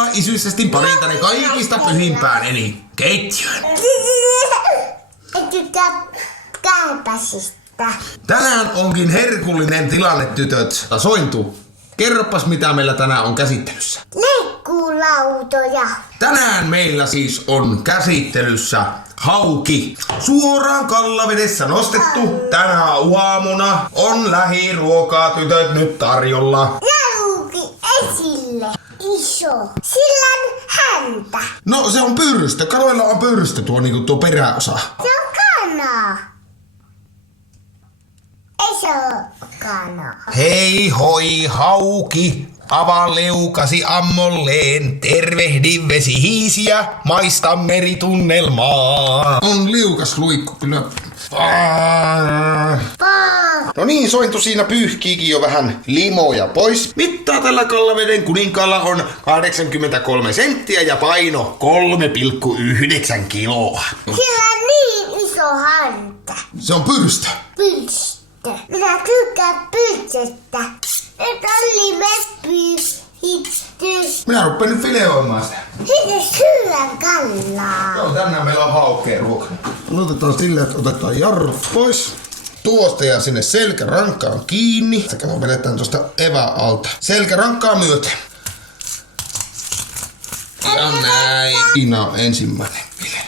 Tervetuloa Isyystestin pariin tänne kaikista pyhimpään eli keittiöön. Tänään onkin herkullinen tilanne, tytöt. Sointu, kerropas mitä meillä tänään on käsittelyssä. Leikkuulautoja. Tänään meillä siis on käsittelyssä hauki. Suoraan Kallavedessä nostettu. Tänä aamuna on lähiruokaa, tytöt, nyt tarjolla. Jauki esille. Iso. Sillä on häntä. No se on pyrstö. Kaloilla on pyrstö tuo peräosa. Se on kana. Ei se oo kana. Hei hoi hauki, avaa leukasi ammolleen, tervehdi vesihiisiä, maista meritunnelmaa. On liukas luikku kyllä. No niin, Sointu siinä pyyhkiikin jo vähän limoja pois. Mittaa tällä Kallaveden kuninkaalla on 83 senttiä ja paino 3,9 kiloa. Sillä on niin iso häntä. Se on pyrstö. Pylstö. Minä tykkään pylstöstä. Nyt on limepyyhitty. Minä rupean nyt fileoimaan sitä. Sitten syön kallaa. Joo, tänään meillä on haukkeen ruoka. Otetaan sillä, että otetaan jarrut pois. Tuosta ja sinne selkärankkaan kiinni. Sekä me vedetään tuosta alta. Selkärankkaa myöten. Ja näin. Siinä on ensimmäinen vile.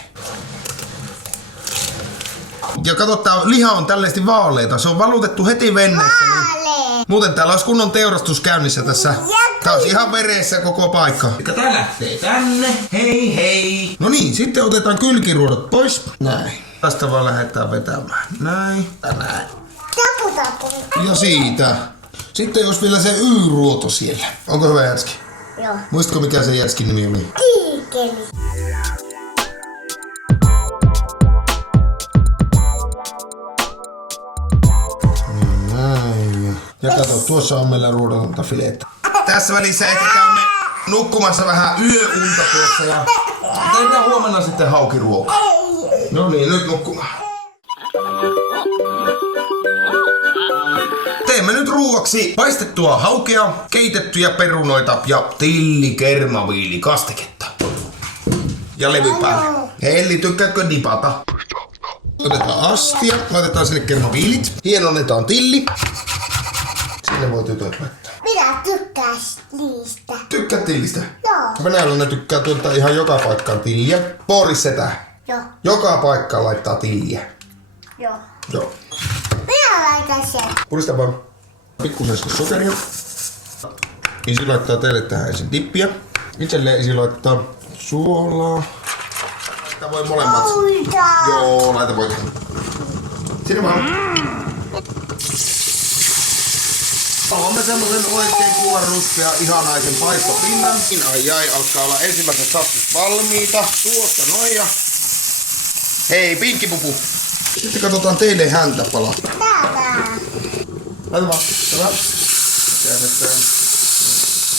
Ja kato, tää liha on tällaisesti vaaleita. Se on valutettu heti venneessä. Niin. Muuten täällä olisi kunnon teurastus käynnissä tässä. Tää olisi ihan veressä koko paikka. Ja tää lähtee tänne. Hei hei. No niin, sitten otetaan kylkiruodot pois. Näin. Tästä vaan lähdetään vetämään. Näin. Ja näin. Tapu. Ja siitä. Sitten jos vielä se Y-ruoto siellä. Onko hyvä jätski? Joo. Muistatko mikä se jätskin nimi oli? Tiikeli. Ja kato, tuossa on meillä ruodonta filettä. Tässä välissä ehkä käymme nukkumassa vähän yöunta tuossa ja tehdään huomenna sitten haukiruokaa. No niin, nyt nukkumaan. Teemme nyt ruuaksi paistettua haukea, keitettyjä perunoita ja tillikermaviilikastiketta. Ja levy päälle. Elli, tykkäätkö dipata? Otetaan astia, laitetaan sinne kermaviilit. Hienonnetaan tilli. Sinne voi tytöt laittaa. Minä tykkään niistä. Tykkäät tillistä? Joo. Venäläinen tykkää tuolta ihan joka paikkaan tilliä. Boris setä. Joo. Joka paikkaan laittaa tilliä. Joo. Joo. Minä laitan sen. Purista vaan pikkusen sokeria. Isi laittaa teille tähän ensin dippiä. Itselleen isi laittaa suolaa. Tää voi molemmat. Joo, laita voita. Sinne vaan. Haluamme semmosen oikein kuulanruskea ihanaisen paistopinnan. Ai, alkaa olla ensimmäiset sapsit valmiita. Tuosta noin ja... Hei, pinkkipupu. Sitten katsotaan teille häntä palaa. Täällä. Laita vaan. Hyvä. Käännetään.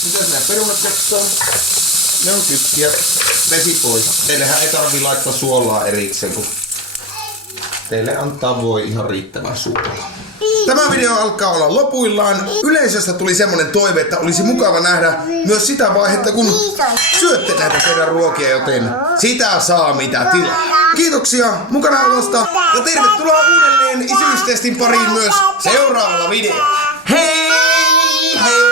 Mitäs nää perunat jaksaa? Ne on kytkiä. Vesi pois. Teillehän ei tarvii laittaa suolaa erikseen, kun teille antaa voi ihan riittävää suolaa. Tämä video alkaa olla lopuillaan. Yleisöstä tuli semmonen toive, että olisi mukava nähdä myös sitä vaihetta, kun syötte näitä teidän ruokia, joten sitä saa mitä tilaa. Kiitoksia mukanaolosta ja tervetuloa uudelleen Isyystestin pariin myös seuraavalla videolla. Hei hei!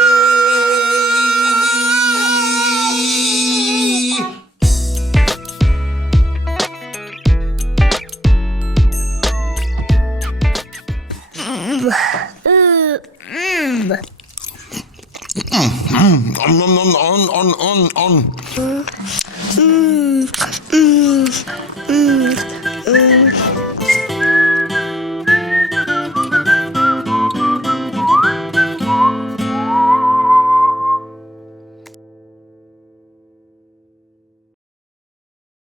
On.